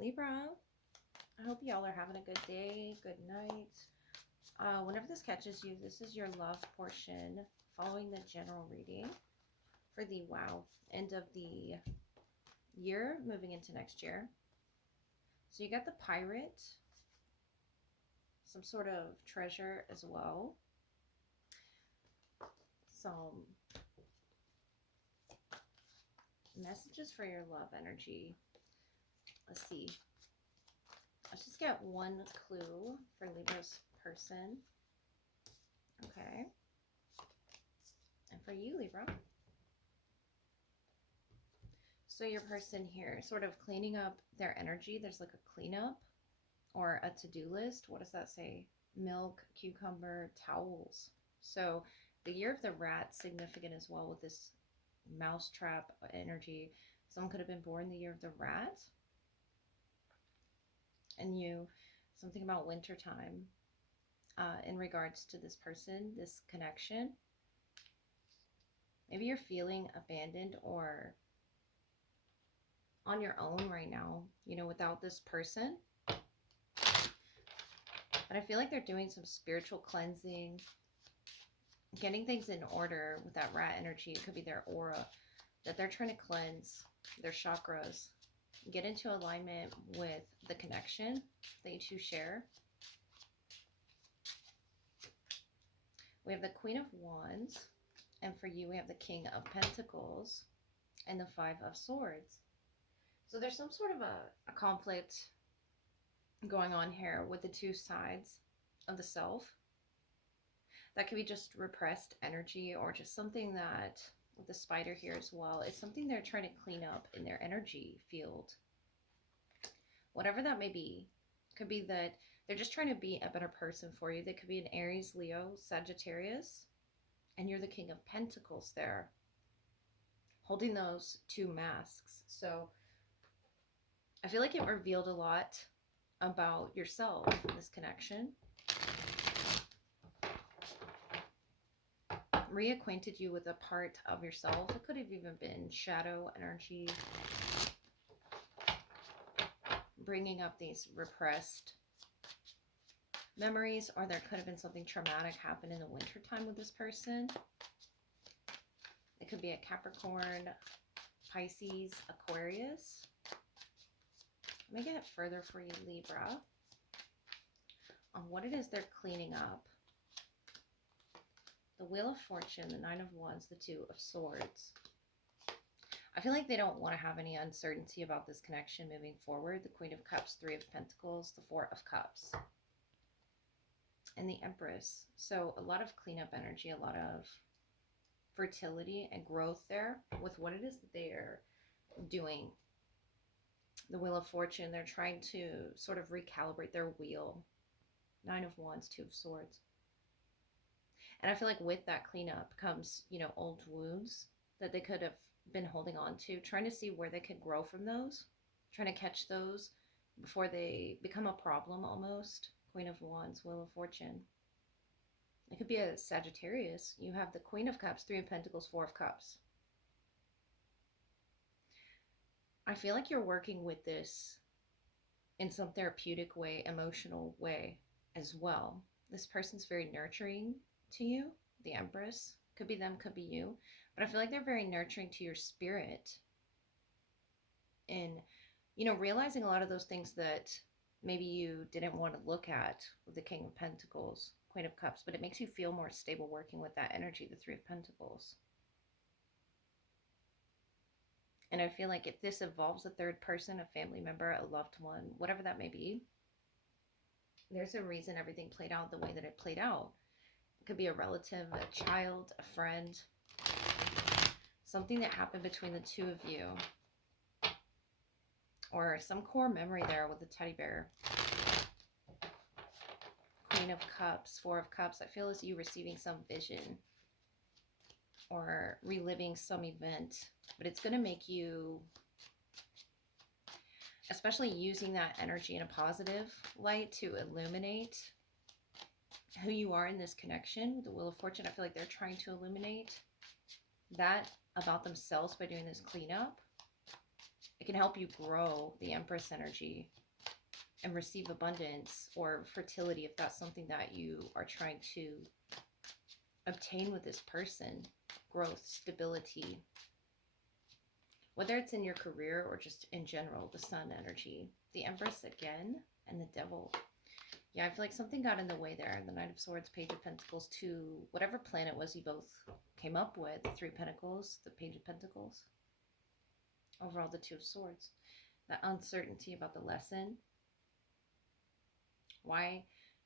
Libra, I hope y'all are having a good day, good night. Whenever this catches you, this is your love portion following the general reading for the end of the year, moving into next year. So you got the Pirate, some sort of treasure as well. Some messages for your love energy. Let's see. Let's just get one clue for Libra's person. Okay. And for you, Libra. So your person here, sort of cleaning up their energy. There's like a cleanup or a to-do list. What does that say? Milk, cucumber, towels. So the year of the rat, significant as well with this mousetrap energy. Someone could have been born the year of the rat. And you, something about wintertime in regards to this person, this connection. Maybe you're feeling abandoned or on your own right now, you know, without this person. But I feel like they're doing some spiritual cleansing, getting things in order with that rat energy. It could be their aura that they're trying to cleanse, their chakras, get into alignment with the connection that you two share. We have the Queen of Wands, and for you we have the King of Pentacles and the Five of Swords. So there's some sort of a conflict going on here with the two sides of the self. That could be just repressed energy or just something that, with the spider here as well, it's something they're trying to clean up in their energy field. Whatever that may be. Could be that they're just trying to be a better person for you. They could be an Aries, Leo, Sagittarius, and you're the King of Pentacles there, holding those two masks. So I feel like it revealed a lot about yourself in this connection. Reacquainted you with a part of yourself. It could have even been shadow energy, bringing up these repressed memories, or there could have been something traumatic happen in the wintertime with this person. It could be a Capricorn, Pisces, Aquarius. Let me get it further for you, Libra, on what it is they're cleaning up. The Wheel of Fortune, the Nine of Wands, the Two of Swords. I feel like they don't want to have any uncertainty about this connection moving forward. The Queen of Cups, Three of Pentacles, the Four of Cups, and the Empress. So a lot of cleanup energy, a lot of fertility and growth there with what it is that they are doing. The Wheel of Fortune, they're trying to sort of recalibrate their wheel. Nine of Wands, Two of Swords. And I feel like with that cleanup comes, you know, old wounds that they could have been holding on to, trying to see where they could grow from those, trying to catch those before they become a problem almost. Queen of Wands, Wheel of Fortune. It could be a Sagittarius. You have the Queen of Cups, Three of Pentacles, Four of Cups. I feel like you're working with this in some therapeutic way, emotional way as well. This person's very nurturing to you. The Empress. Could be them, could be you. But I feel like they're very nurturing to your spirit. In, you know, realizing a lot of those things that maybe you didn't want to look at with the King of Pentacles, Queen of Cups. But it makes you feel more stable working with that energy, the Three of Pentacles. And I feel like if this involves a third person, a family member, a loved one, whatever that may be, there's a reason everything played out the way that it played out. It could be a relative, a child, a friend, something that happened between the two of you, or some core memory there with the teddy bear. Queen of Cups, Four of Cups. I feel as you receiving some vision or reliving some event, but it's going to make you, especially using that energy in a positive light to illuminate who you are in this connection with the Wheel of Fortune. I feel like they're trying to illuminate that about themselves by doing this cleanup. It can help you grow the Empress energy and receive abundance or fertility if that's something that you are trying to obtain with this person. Growth, stability, whether it's in your career or just in general. The Sun energy, the Empress again, and the Devil. Yeah, I feel like something got in the way there. The Knight of Swords, Page of Pentacles, to whatever plan it was you both came up with. The Three of Pentacles, the Page of Pentacles. Overall, the Two of Swords. That uncertainty about the lesson. Why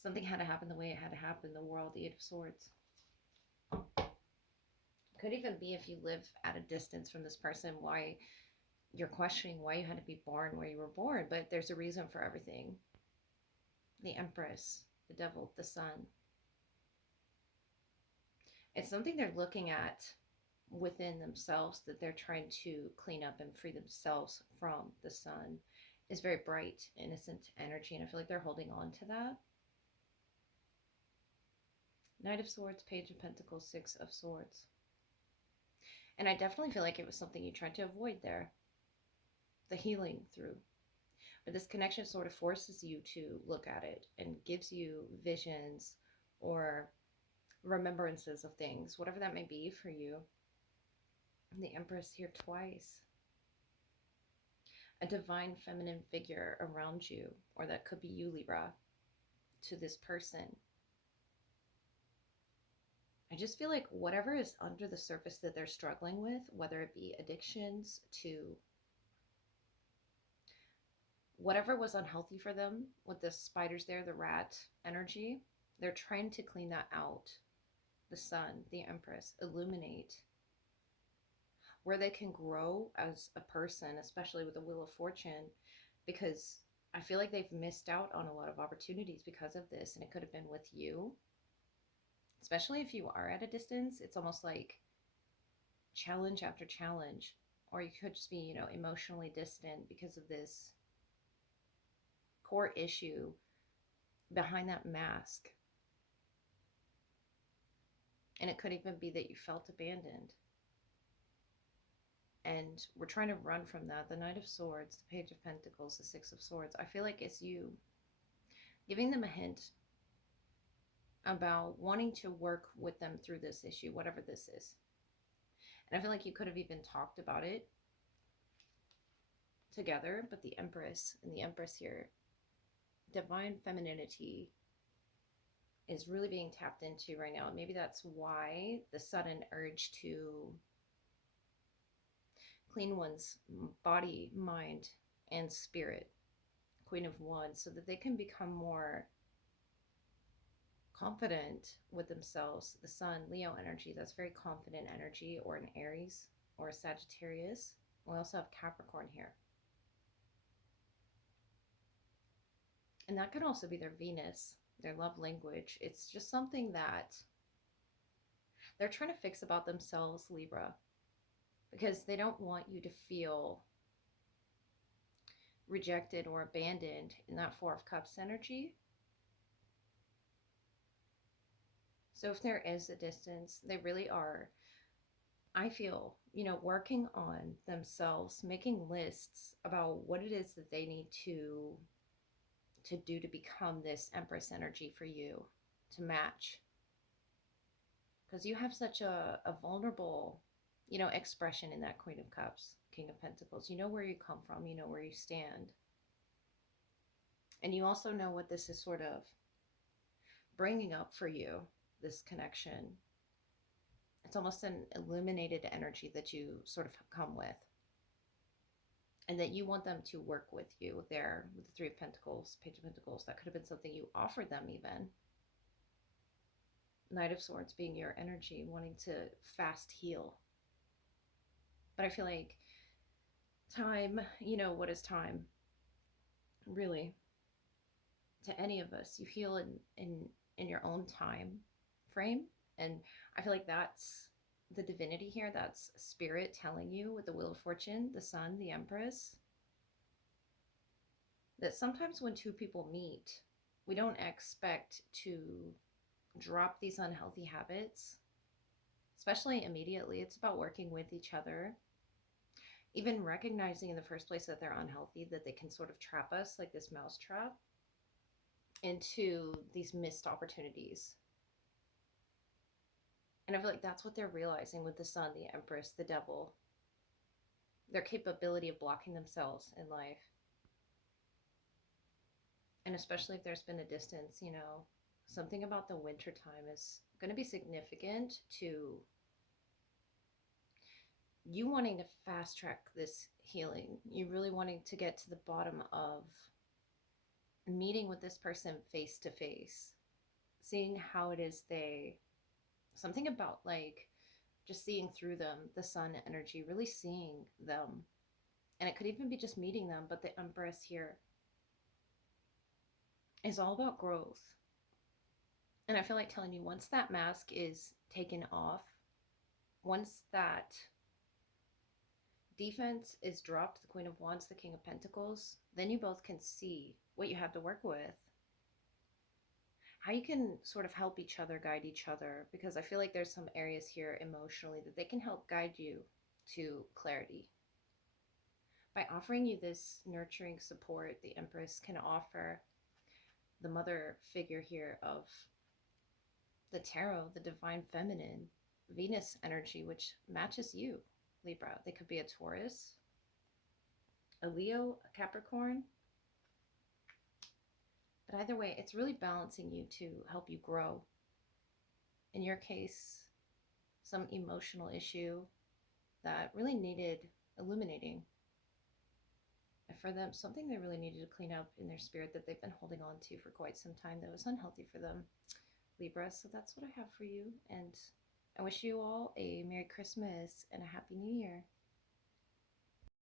something had to happen the way it had to happen. The World, the Eight of Swords. Could even be if you live at a distance from this person, why you're questioning why you had to be born where you were born. But there's a reason for everything. The Empress, the Devil, the Sun. It's something they're looking at within themselves that they're trying to clean up and free themselves from. The Sun is very bright, innocent energy, and I feel like they're holding on to that. Knight of Swords, Page of Pentacles, Six of Swords. And I definitely feel like it was something you tried to avoid there. The healing through. But this connection sort of forces you to look at it and gives you visions or remembrances of things, whatever that may be for you. And the Empress here twice. A divine feminine figure around you, or that could be you, Libra, to this person. I just feel like whatever is under the surface that they're struggling with, whether it be addictions to whatever was unhealthy for them with the spiders there, the rat energy, they're trying to clean that out. The Sun, the Empress, illuminate where they can grow as a person, especially with the Wheel of Fortune, because I feel like they've missed out on a lot of opportunities because of this, and it could have been with you. Especially if you are at a distance, it's almost like challenge after challenge, or you could just be, emotionally distant because of this core issue behind that mask. And it could even be that you felt abandoned. And we're trying to run from that. The Knight of Swords, the Page of Pentacles, the Six of Swords. I feel like it's you giving them a hint about wanting to work with them through this issue, whatever this is. And I feel like you could have even talked about it together, but the Empress and the Empress here, divine femininity is really being tapped into right now. And maybe that's why the sudden urge to clean one's body, mind, and spirit, Queen of Wands, so that they can become more confident with themselves. The Sun, Leo energy, that's very confident energy, or an Aries or a Sagittarius. We also have Capricorn here. And that could also be their Venus, their love language. It's just something that they're trying to fix about themselves, Libra, because they don't want you to feel rejected or abandoned in that Four of Cups energy. So if there is a distance, they really are, I feel, working on themselves, making lists about what it is that they need to do to become this Empress energy for you, to match. Because you have such a vulnerable, expression in that Queen of Cups, King of Pentacles. You know where you come from, you know where you stand. And you also know what this is sort of bringing up for you, this connection. It's almost an illuminated energy that you sort of come with. And that you want them to work with you there with the Three of Pentacles, Page of Pentacles. That could have been something you offered them even. Knight of Swords being your energy, wanting to fast heal. But I feel like time, what is time? Really, to any of us, you heal in your own time frame. And I feel like that's the divinity here. That's spirit telling you with the Wheel of Fortune, the Sun, the Empress, that sometimes when two people meet, we don't expect to drop these unhealthy habits, especially immediately. It's about working with each other. even recognizing in the first place that they're unhealthy, that they can sort of trap us like this mouse trap into these missed opportunities. And I feel like that's what they're realizing with the Sun, the Empress, the Devil, their capability of blocking themselves in life. And especially if there's been a distance, you know, something about the winter time is going to be significant to you wanting to fast track this healing. You really wanting to get to the bottom of meeting with this person face to face, seeing how it is something about like just seeing through them, the sun energy, really seeing them. And it could even be just meeting them, but the Empress here is all about growth. And I feel like telling you, once that mask is taken off, once that defense is dropped, the Queen of Wands, the King of Pentacles, then you both can see what you have to work with, how you can sort of help each other, guide each other, because I feel like there's some areas here emotionally that they can help guide you to clarity. By offering you this nurturing support, the Empress can offer the mother figure here of the tarot, the divine feminine, Venus energy, which matches you, Libra. They could be a Taurus, a Leo, a Capricorn. But either way, it's really balancing you to help you grow. In your case, some emotional issue that really needed illuminating. And for them, something they really needed to clean up in their spirit that they've been holding on to for quite some time that was unhealthy for them, Libra. So that's what I have for you. And I wish you all a Merry Christmas and a Happy New Year.